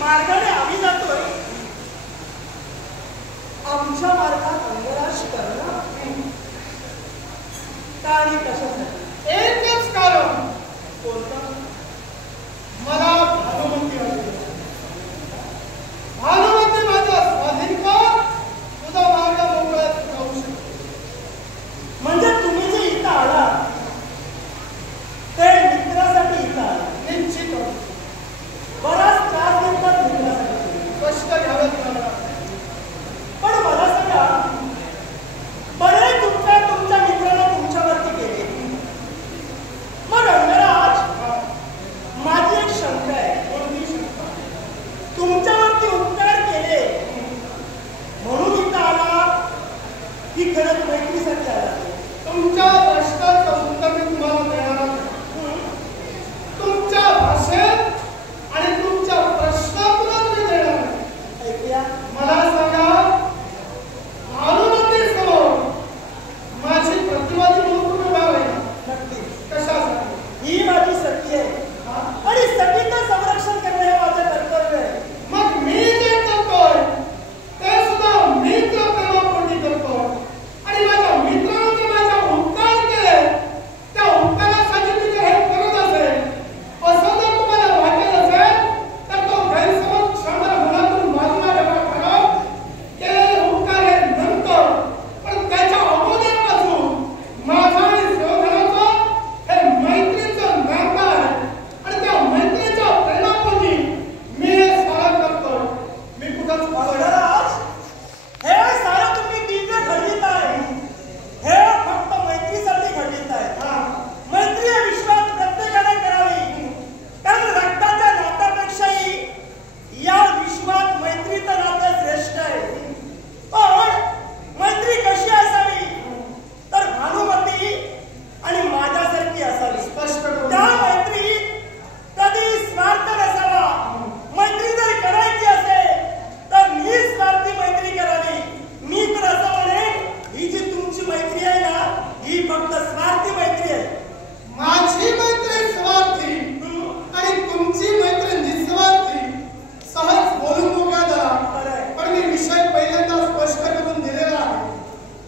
मार्गाने आम्ही जातोय, आमच्या मार्गात अंगराज करणं आणि कशासाठी? एकच कारण. कोणतं? मला भानुमती हवी. भानुमती माझा स्वाधीन कर, तुझा मार्ग मोकळ्यात जाऊ शकतो. म्हणजे तुम्ही जे इथं आला ते मित्रासाठी इथं आला? निश्चित बराच त्रास देतात मित्रासाठी, कष्ट घ्यावेत मला. पण मला सांगा, बरेच उपकार तुमच्या मित्राला तुमच्यावरती केले, मग अंगराज माझी एक शंका आहे. कोणती शंका? तुमच्यावरती उपकार केले म्हणून इथं आला की खरंच मैत्रीसाठी आला? तुमच्या प्रश्नाचं उत्तर मी तुम्हाला देणार आहे. तुमच्या भाषेत आणि तुमच्या प्रश्नातूनच मी देणार आहे. ऐकूया. मला सांगा, भानुमती समोर माझी प्रतिवादी म्हणून उभा राहील. नक्की. कशासाठी? ही माझी सखी आहे आणि सखीचं संरक्षण करणे हे माझं कर्तव्य आहे. मग मी जे करतोय ते सुद्धा मित्र प्रेमापोटी करतो. आणि माझ्या मित्राने जे माझ्या उपकार केले त्या उपकारासाठी मी जर हे करत असेल, असं जर तुम्हाला वाटत असेल तर तो गैरसमज क्षणभर मनातून बाजूला ठेवा. केलेले उपकार हे नंतर, पण त्याच्या अगोदरपासून माझा आणि सेवकाचं हे मैत्रीचं नातं आहे. आणि त्या मैत्रीच्या प्रेमापोटी मी हे सारं करतो. मी कुठंच अंगराज, हे सारं तुम्ही दिव्य घडीत आहे, हे फक्त मैत्रीसाठी घडीत आहे. मैत्री या विश्वात प्रत्येकाने करावी, कारण रक्ताच्या नात्यापेक्षाही या विश्वात मैत्रीचं नातं श्रेष्ठ आहे. पण मैत्री कशी असावी? तर भानुमती आणि माझ्यासारखी असावी. स्पष्ट करून त्या मैत्रीत कधी स्वार्थ नसावा. मैत्री जर करायची असेल तर निस्वार्थी मैत्री करावी. मी तर असं म्हणेन, ही जी तुमची मैत्री आहे ना, ही फक्त स्वार्थी मैत्री आहे. माझी मैत्री स्वार्थी आणि तुमची मैत्री निस्वार्थी. सहज बोलून मोकळा झाला, पण मी विषय पहिल्यांदा स्पष्ट करून दिलेला आहे.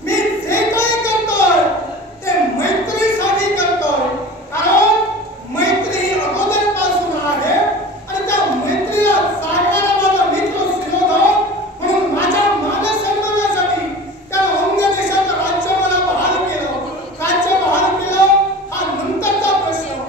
मी जे काही करतोय ते मैत्रीसाठी करतोय, कारण मैत्री ही अगोदरपासून आहे. आणि त्या मैत्रीला साधणारा माझा मित्र शिरोधन म्हणून माझ्या मागे सन्मानासाठी त्यानं अन्य देशाचं राज्य मला बहाल केलं. राज्य बहाल केलं हा नंतरचा प्रश्न.